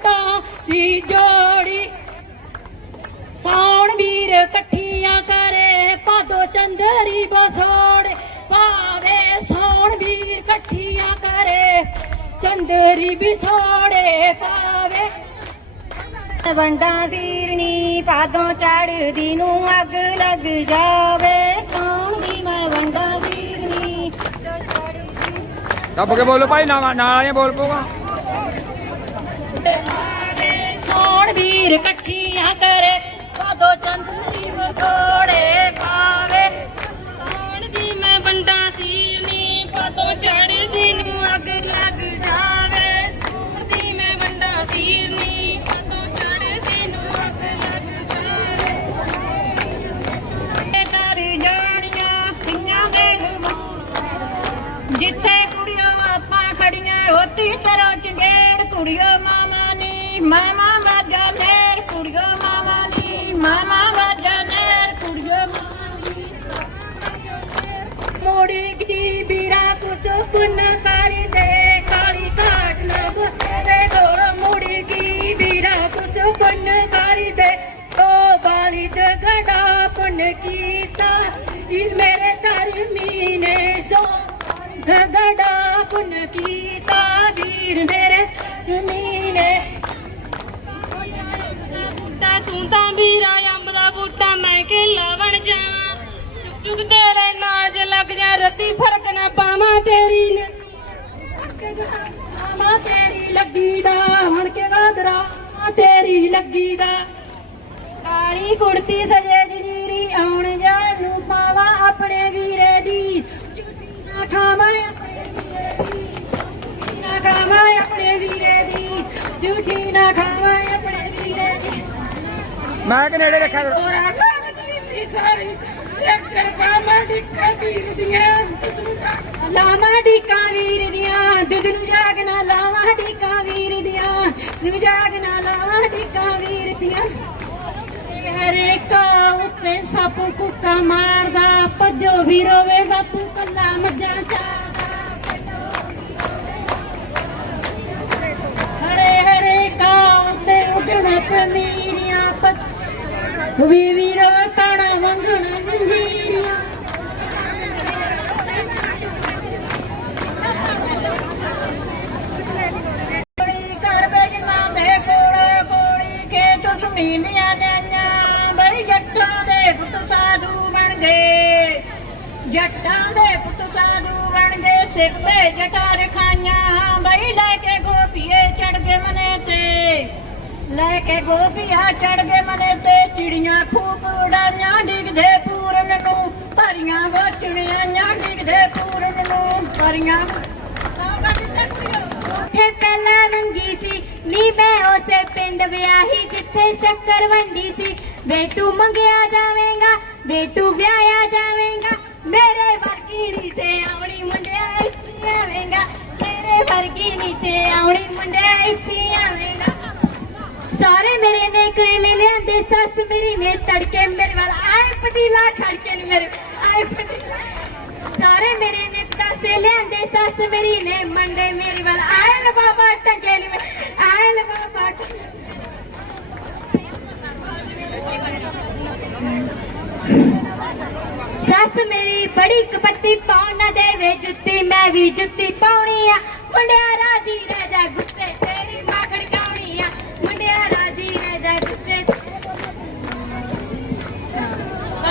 ਸੰਗਤਾਂ ਦੀ ਜੋੜੀ। ਸੌਣ ਵੀਰ ਇਕੱਠੀਆਂ ਕਰੇ ਭਾਦੋ ਚੰਦਰੀ ਬਸੋੜੇ। ਪਾਵੇ ਸੌਣ ਵੀਰ ਇਕੱਠੀਆਂ ਕਰੇ ਚੰਦਰੀ ਬਿਸੋੜੇ ਪਾਵੇ। ਵੰਡਾ ਸੀਰਣੀ ਪਾਦੋਂ ਚੜਦੀ ਨੂੰ ਅੱਗ ਲੱਗ ਜਾਵੇ। ਸੌਣ ਦੀ ਮੈਂ ਵੰਡਾ ਸੀਰਣੀ ਦੱਬ ਕੇ ਬੋਲੋ ਭਾਈ ਨਾਲ ਨਾਲ ਆਏ ਬੋਲ ਪਊਗਾ। ਸੌਣ ਇਕੱਠੀਆਂ ਕਰੇ। ਭਾਦੋ ਚੰਦਰੀ ਬਸੋੜੇ ਪਾਵੇ ਸੌਣ ਦੀ ਮੈਂ ਵੰਡਾ ਸੀਰਨੀ ਭਾਦੋ ਚੜਦੀ ਨੂੰ ਅੱਗ ਲੱਗ ਜਾਵੇ। ਸੌਣ ਦੀ ਮੈਂ ਵੰਡਾ ਸੀਰਨੀ ਭਾਦੋ ਚੜਦੀ ਨੂੰ ਅੱਗ ਲੱਗ ਜਾਵੇ। ਤੇ ਜਾਣੀਆਂ ਪਈਆਂ ਦੇ ਜਿੱਥੇ ਕੁੜੀਆਂ ਆਪਾਂ ਖੜੀਆਂ ਹੋਤੀ ਤਰ੍ਹਾਂ ਚੰਗੇੜ ਕੁੜੀਆਂ ਮਾਮਾ ਨੀ। ਮਾਮਾ ਵਾਜਾ ਨੇਰ ਕੁੜੀਆਂ ਮਾਮਾ ਨੀ ਮਾਮਾ ਵਾਜਾ ਨੇਰ ਕੁੜੀਆਂ ਮੋੜੀ ਕੀ ਵੀਰਾ ਕੁਸ ਪੁੰਨ ਕਰੀ ਦੇ, ਕਾਲੀ ਘਾਟ ਲਬ ਤੇ ਗੋੜ ਮੋੜੀ ਕੀ ਵੀਰਾ ਕੁਸ ਪੁੰਨ ਕਰੀ ਦੇ, ਓ ਬਾਲੀ ਜਗੜਾ ਪੁੰਨ ਕੀਤਾ। ਇਲ ਮੇਰੇ ਧਰਮੀ ਨੇ ਜੋ ਜਗੜਾ ਪੁੰਨ ਕੀਤਾ। ਵੀਰ ਮੇਰੇ ਧਰਮੀ ਨੇ ਤੂੰ ਤਾਂ ਵੀਰਾ ਅੰਬ ਦਾ ਬੂਟਾ ਮੈਂ ਕਿ ਲਾਵਣ ਜਾਵਾਂ। ਚੁੱਕ ਚੁੱਕ ਤੇਰੇ ਨਾਲ ਜੇ ਲੱਗ ਜਾ ਰੱਤੀ ਫ਼ਰਕ ਨਾ ਪਾਵਾਂ ਤੇਰੀ ਨੇ ਤੇਰੀ ਲੱਗੀ ਦਾ, ਹਣ ਕੇ ਗਾਦਰਾ ਤੇਰੀ ਲੱਗੀ ਦਾ। ਕਾਲੀ ਕੁੜਤੀ ਸਜੇ ਜਜੀਰੀ ਆਉਣ ਜਾਣ ਨੂੰ ਪਾਵਾ ਆਪਣੇ ਵੀਰੇ ਦੀ। ਝੂਠੀ ਨਾ ਖਾਵਾਂ ਆਪਣੇ ਵੀਰੇ ਦੀ। ਝੂਠੀ ਨਾ ਖਾਵਾਂ ਆਪਣੇ ਵੀਰੇ ਦੀ। ਝੂਠੀ ਨਾ ਖਾਵਾਂ ਮੈਂ ਕਿ ਨੇੜੇ ਰੱਖਿਆ ਕਰੋ। ਹੋਰਾ ਕਾਗਜ਼ ਲਿਪੀ ਸਾਰੀ। ਇੱਕ ਰੁਪਾ ਡਿੱਕਾ ਵੀਰ ਦੀਆਂ ਲਾਵਾਂ ਢੀਕਾਂ ਵੀਰ ਦੀਆਂ ਦੁੱਧ ਨੂੰ ਜਾਗਣਾ ਲਾਵਾਂ ਢੀਕਾਂ ਵੀਰ ਦੀਆਂ ਨੂੰ ਜਾਗਣਾ ਲਾਵਾਂ ਢੀਕਾਂ ਵੀਰ ਦੀਆਂ। ਹਰੇਕਾ ਉੱਤੇ ਸੱਪ ਕੁੱਕਾ ਮਾਰਦਾ ਭੱਜੋ ਵੀ ਰੋਵੇ ਬਾਪੂ ਕੱਲਾ ਮੱਝਾਂ ਚਾਰਦਾ। ਵੀਰੋ ਤਾਣਾ ਵੰਗਣਾ ਜੰਜੀਰੀਆਂ। ਕੋੜੀ ਘਰ ਬੈਠਣਾ ਦੇ ਕੋੜੇ ਕੋੜੀ ਖੇਤ ਸੁਮੀਨੀਆਂ ਨੈਣਾਂ ਬਈ ਜੱਟਾਂ ਦੇ ਪੁੱਤ ਸਾਧੂ ਬਣ ਗਏ। ਜੱਟਾਂ ਦੇ ਪੁੱਤ ਸਾਧੂ ਬਣ ਗਏ, ਸਿਰ ਤੇ ਜਟਾ ਰਖਾਈਆਂ। ਬਈ ਲੈ ਕੇ ਗੋਪੀਏ ਚੜ ਗਏ ਮਨੇ ਲੈ ਕੇ ਗੋਪੀਆ ਚੜ ਗਏ ਮਨੇ ਤੇ, ਚਿੜੀਆਂ ਖੂਬ ਉਡਾਈਆਂ ਡਿੱਗਦੇ ਪੂਰਨ ਨੂੰ। ਭਰੀਆਂ ਗੋਚਣੀਆਂ ਡਿੱਗਦੇ ਪੂਰਨ ਨੂੰ। ਭਰੀਆਂ ਉੱਥੇ ਪਹਿਲਾਂ ਵੰਗੀ ਸੀ। ਨੀ ਮੈਂ ਉਸੇ ਪਿੰਡ ਵਿਆਹੀ, ਜਿੱਥੇ ਸ਼ੱਕਰ ਵੰਡੀ ਸੀ। ਵੇ ਤੂੰ ਮੰਗਿਆ ਜਾਵੇਂਗਾ ਵੇ ਤੂੰ ਵਿਆਹਿਆ ਜਾਵੇਂਗਾ। ਪਤੀਲਾ ਖੜ ਕੇ ਨੀ ਮੇਰੇ ਆਏ ਸਾਰੇ ਮੇਰੇ ਨੇ ਪਤਾਸੇ ਲਿਆਂਦੇ ਸੱਸ ਮੇਰੀ ਨੇ ਮੰਡੇ ਮੇਰੀ ਵੱਲ। ਆਏ ਲਫਾਫਾ ਟੰਗੇ ਨੀ ਆਏ ਲਫਾਫਾ ਸੱਸ ਮੇਰੀ ਬੜੀ ਕਪੱਤੀ ਪਾਉਣ ਨਾ ਦੇਵੇ ਜੁੱਤੀ, ਮੈਂ ਵੀ ਜੁੱਤੀ ਪਾਉਣੀ ਆ। ਮੁੰਡਿਆ ਰਾਜੀ ਰਹਿ ਜਾ ਗੁੱਸੇ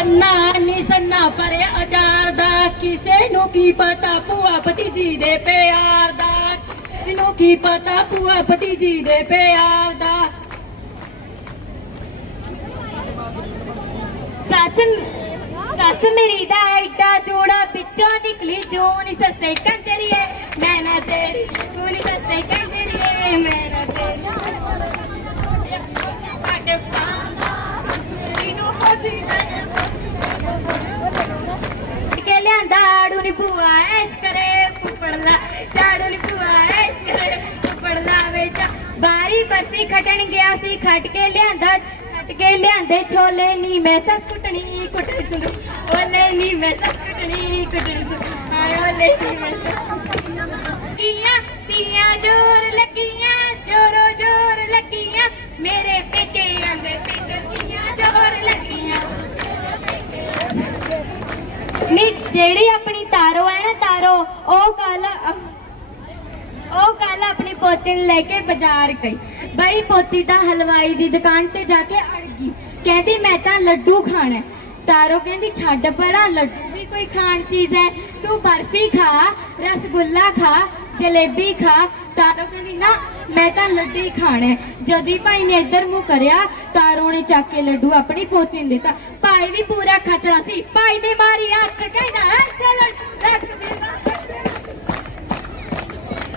ਸੰਨਾ ਨੀ ਸੰਨਾ ਪਰੇ ਅਚਾਰ ਦਾ, ਕਿਸੇ ਨੂੰ ਕੀ ਪਤਾ ਭੂਆ ਭਤੀਜੀ ਦੇ ਪਿਆਰ ਦਾ? ਕਿਸੇ ਨੂੰ ਕੀ ਪਤਾ ਭੂਆ ਭਤੀਜੀ ਦੇ ਪਿਆਰ ਦਾ? ਸੱਸ ਸੱਸ ਮੇਰੀ ਦਾ ਐਡਾ ਜੋੜਾ ਵਿੱਚੋਂ ਨਿਕਲੀ, ਜੂਨ ਸੱਸੇ ਕੰਜਰੀਏ। ਮੈਂ ਨਾ ਤੇਰੀ, ਜੂਨ ਸੱਸੇ ਕੰਜਰੀਏ, ਮੈਂ ਕੇ ਨੀ ਭੂਆ ਐਸ਼ ਕਰੇ, ਫੁੱਫੜ ਲਾ। ਝਾੜੂ ਨੀ ਭੂਆ ਐਸ਼ ਕਰੇ, ਫੁੱਫੜ ਲਾਵੇ ਚਾ ਬਾਰੀ ਬਰਸੀ ਖਟਣ ਗਿਆ ਸੀ, ਖਟ ਕੇ ਲਿਆਂਦਾ ਖਟ ਕੇ ਲਿਆਂਦੇ ਛੋਲੇ ਨੀ, ਮੈਂ ਸੱਸ ਕੁੱਟਣੀ ਕੁੱਟਣੀ ਸੁਣੂ। ਓਲੇ ਨੀ, ਮੈਂ ਸੱਸ ਕੁੱਟਣੀ ਕੁੱਟਣੀ ਸੁਣੂ। ਆਏ ਓਲੇ ਨੀ, ਮੈਂ ਸੱਸ ਕੁੱਟਣੀ। ਤੀਆਂ ਜੋਰ ਲੱਗੀਆਂ, ਜੋਰੋ ਜੋਰ ਲੱਗੀਆਂ। ਮੇਰੇ ਪੇਕੇ ਆਂਦੇ ਪਿੰਡੀਆਂ ਜੋਰ ਲੱਗੀਆਂ। ਨੀ, ਜਿਹੜੀ ਆਪਣੀ ਤਾਰੋ ਹੈ ਨਾ ਤਾਰੋ, ਉਹ ਕੱਲ ਉਹ ਕੱਲ ਆਪਣੀ ਪੋਤੀ ਨੂੰ ਲੈ ਕੇ ਬਾਜ਼ਾਰ ਗਈ। ਬਈ ਪੋਤੀ ਤਾਂ ਹਲਵਾਈ ਦੀ ਦੁਕਾਨ ਤੇ ਜਾ ਕੇ ਅੜ ਗਈ। ਕਹਿੰਦੀ, ਮੈਂ ਤਾਂ ਲੱਡੂ ਖਾਣਾ ਤਾਰੋ ਕਹਿੰਦੀ, ਛੱਡ ਪਰਾਂ, ਲੱਡੂ ਵੀ ਕੋਈ ਖਾਣ ਚੀਜ਼ ਹੈ। ਤੂੰ ਬਰਫੀ ਖਾ, ਰਸਗੁੱਲਾ ਖਾ ਜਲੇਬੀ ਖਾ, ਤਾਰੋ ਕਹਿੰਦੀ, ਨਾ, ਮੈਂ ਤਾਂ ਲੱਡੂ ਹੀ ਖਾਣਾ ਹੈ। ਜਦੀ ਭਾਈ ਨੇ ਇੱਧਰ ਮੂੰਹ ਕਰਿਆ, ਤਾਰੋ ਨੇ ਚੱਕ ਕੇ ਲੱਡੂ ਆਪਣੀ ਪੋਤੀ ਨੂੰ ਦਿੱਤਾ। ਭਾਈ ਵੀ ਪੂਰਾ ਖਚਰਾ ਸੀ। ਭਾਈ ਨੇ ਮਾਰੀ ਅੱਖ, ਕਹਿੰਦਾ, ਇੱਥੇ ਲੱਡੂ ਰੱਖ ਦੇ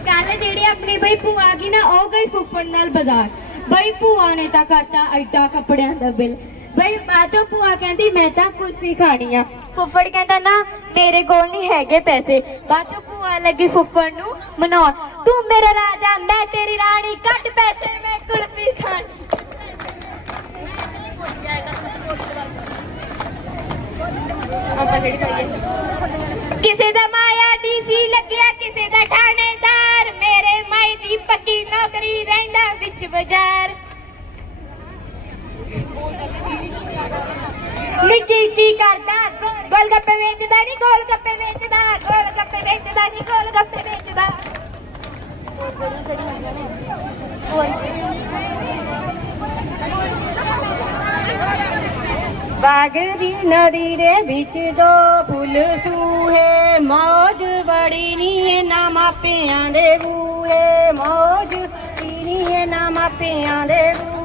ਕੱਲ ਜਿਹੜੀ ਆਪਣੀ ਬਈ ਭੂਆ ਗਈ ਨਾ, ਉਹ ਗਈ ਫੁੱਫੜ ਨਾਲ ਬਾਜ਼ਾਰ। ਬਈ ਭੂਆ ਨੇ ਤਾਂ ਕਰਤਾ ਐਡਾ ਕੱਪੜਿਆਂ ਦਾ ਬਿੱਲ। ਬਈ ਬਾਤੋਂ ਭੂਆ ਕਹਿੰਦੀ, ਮੈਂ ਤਾਂ ਕੁਲਫੀ ਖਾਣੀ ਆ। ਫੁੱਫੜ ਕਹਿੰਦਾ, ਨਾ, ਮੇਰੇ ਕੋਲ ਨਹੀਂ ਹੈਗੇ ਪੈਸੇ। ਬਾਅਦ ਚੋਂ ਭੂਆ ਲੱਗੀ ਫੁੱਫੜ ਨੂੰ ਮਨਾਉਣ, ਤੂੰ ਮੇਰਾ ਰਾਜਾ, ਮੈਂ ਤੇਰੀ ਰਾਣੀ, ਕੱਢ ਪੈਸੇ ਮੈਂ ਕੁਲਫੀ ਖਾਣੀ। ਕਿਸੇ ਦਾ ਮਾਇਆ ਡੀਸੀ ਲੱਗਿਆ, ਕਿਸੇ ਦਾ ਥਾਣੇਦਾਰ ਮੇਰੇ ਮਾਈ ਦੀ ਪੱਕੀ ਨੌਕਰੀ ਰਹਿੰਦਾ ਵਿੱਚ ਬਾਜ਼ਾਰ। ਨਿੱਕੀ ਕੀ ਕਰਦਾ? ਗੋਲ ਗੱਪੇ ਵੇਚਦਾ ਨਹੀਂ ਗੋਲ ਗੱਪੇ ਵੇਚਦਾ ਗੋਲ ਗੱਪੇ ਵੇਚਦਾ ਨਹੀਂ ਗੋਲ ਗੱਪੇ ਵੇਚਦਾ। ਬਾਗਰੀ ਨਦੀ ਦੇ ਵਿੱਚ ਦੋ ਫੁੱਲ ਸੂਹੇ, ਮੌਜ ਬੜੀ ਨੀ ਨਾ ਮਾਪਿਆਂ ਦੇ ਬੂਹੇ, ਮੌਜ ਬੜੀ ਨੀ ਨਾ ਮਾਪਿਆਂ ਦੇ ਬੂਏ